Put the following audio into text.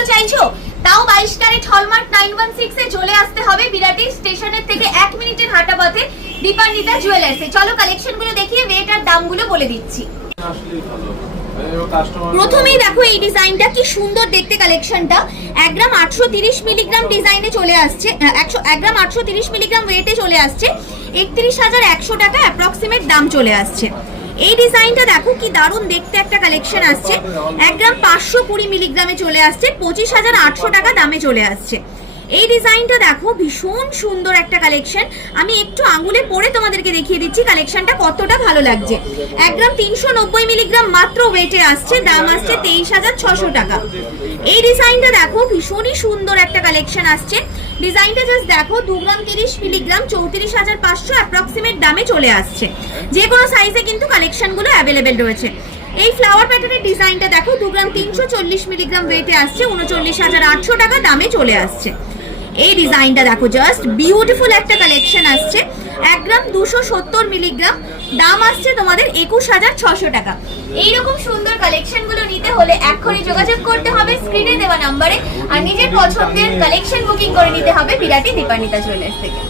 গুলো চাইছো? তাও 22 ক্যারেট হলমার্ক 916 এ চলে আসতে হবে বিরাটি স্টেশনের থেকে 1 মিনিটের হাঁটা পথে দীপান্বিতা জুয়েলার্সে। চলো কালেকশন গুলো দেখিয়ে ওয়েট আর দামগুলো বলে দিচ্ছি। প্রথমেই দেখো এই ডিজাইনটা কি সুন্দর দেখতে, কালেকশনটা 1 গ্রাম 830 মিলিগ্রাম ডিজাইনে চলে আসছে, 1 গ্রাম 830 মিলিগ্রাম ওয়েটে চলে আসছে, 31,100 টাকা অ্যাপ্রক্সিমেট দাম চলে আসছে। এই ডিজাইনটা দেখো কি দারুণ দেখতে একটা কালেকশন আসছে, 1 গ্রাম 520 মিলিগ্রামে চলে আসছে, 25,800 টাকা দামে চলে আসছে। এই ডিজাইনটা দেখো ভীষণ সুন্দর একটা কালেকশন, আমি একটু আঙুলে পরে তোমাদেরকে দেখিয়ে দিচ্ছি কালেকশনটা কতটা ভালো লাগছে। 1 গ্রাম 390 মিলিগ্রাম মাত্র ওয়েটে আসছে, দাম আসছে 23,600 টাকা। এই ডিজাইনটা দেখো ভীষণই সুন্দর একটা কালেকশন আসছে, ডিজাইনটা জাস্ট দেখো 2 গ্রাম 30 মিলিগ্রাম 34,500 অ্যাপ্রক্সিমেট দামে চলে আসছে। যে কোনো সাইজে কিন্তু কালেকশনগুলো অ্যাভেলেবেল রয়েছে। এই ফ্লাওয়ার প্যাটার্নের ডিজাইনটা দেখো 2 গ্রাম 340 মিলিগ্রাম ওয়েটে আসছে, 39,800 টাকা দামে চলে আসছে। এই ডিজাইনটা দেখো জাস্ট বিউটিফুল একটা কালেকশন আসছে, 1 গ্রাম 270 মিলিগ্রাম, দাম আসছে তোমাদের 21,600 টাকা। এইরকম সুন্দর কালেকশন গুলো নিতে হলে এক্ষুনি যোগাযোগ করতে হবে স্ক্রিনে দেওয়া নাম্বারে, আর নিজের পছন্দের কালেকশন বুকিং করে নিতে হবে বিরাটি দীপান্বিতা জুয়েলার্স থেকে।